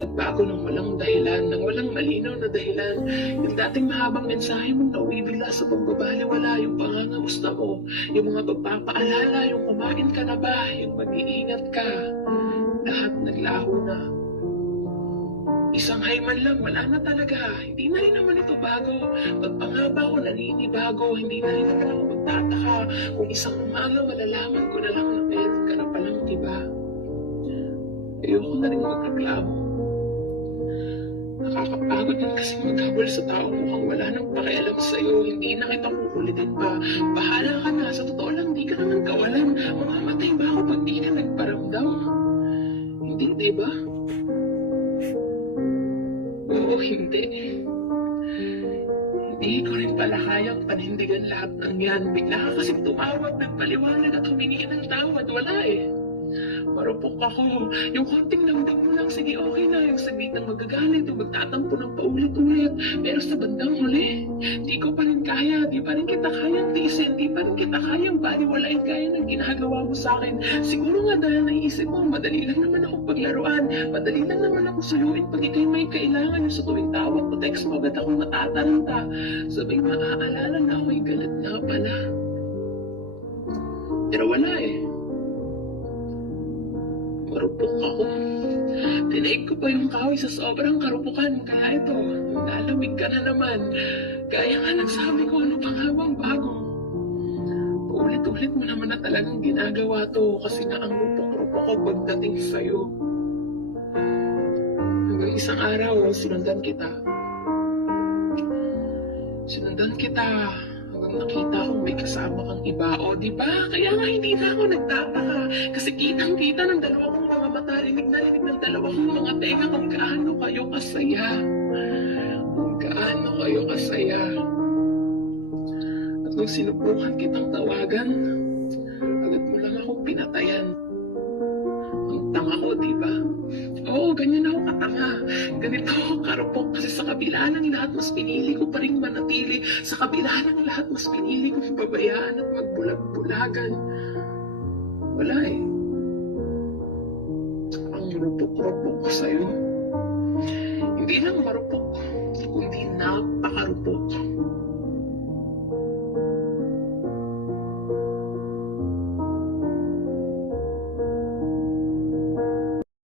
Nagbago ng walang dahilan, ng walang malinaw na dahilan. Yung dating mahabang mensahe mo nauwi bigla sa pambabaliwala, yung pangangamusta mo, yung mga pagpapaalala, yung kumain ka na ba, yung mag-iingat ka, lahat naglaho na. Isang hayman lang, wala na talaga. Hindi na rin naman ito bago. Pagpangaba ko naninibago, hindi na rin naman ako magtataka kung isang umaga malalaman ko na lang na meron ka na palang iba. Ayoko na rin magreklamo. Nakakapagod din kasi maghabol sa taong mukhang wala nang pakialam sa'yo. Hindi na kita kukulitin pa. Bahala ka na. Sa totoo lang, di ka naman kawalan. Mamamatay ba ako pag di ka nagparamdam? Hindi, di ba? Oo, hindi. Hindi ko rin pala kayang panindigan lahat ng yan. Bigla ka kasing tumawag, nagpaliwanag at humingi ng tawad. Wala eh. Marupok ako. Yung konting lambing mo lang, sige okay na. Yung saglit ng magagalit, yung magtatampo ng paulit-ulit. Pero sa bandang huli, di ko pa rin kaya. Di pa rin kita kayang tiisin. Di pa rin kita kayang baliwalain kaya ng ginagawa mo sa akin. Siguro nga dahil naisip mo, madali lang naman ako paglaruan. Madali lang naman ako suyuin pag ikay may kailangan. Yung sa tuwing tawag o text mo, agad akong matataranta. Sabay maaalala na ako'y galit nga pala. Pero wala eh. Marupok ako. Tinaig ko pa yung kahoy sa sobrang karupukan. Kaya ito, nalamig ka na naman. Kaya nga nagsabi ko, ano pa nga bang bago? Paulit-ulit mo naman na talagang ginagawa to kasi nga ang rupok-rupok ko pagdating sa'yo. Hanggang isang araw, sinundan kita. Hanggang nakita kong may kasama kang iba. O, di ba? Kaya nga hindi na ako nagtataka. Kasi kitang-kita ng dalawa kong mga mata, rinig na rinig ng dalawa kong mga tenga kung gaano kayo kasaya. Kung gaano kayo kasaya. At nung sinubukan kitang tawagan, agad mo lang akong pinatayan. Ang tanga ko, di ba? Oo, ganyan ako katanga. Ganito ako karupok kasi sa kabila ng lahat mas pinili ko pa rin manatili. Sa kabila ng lahat mas pinili ko pabayaan at magbulag-bulagan. Wala eh. Ang rupok-rupok ko sa'yo. Hindi lang marupok, kundi napakarupok.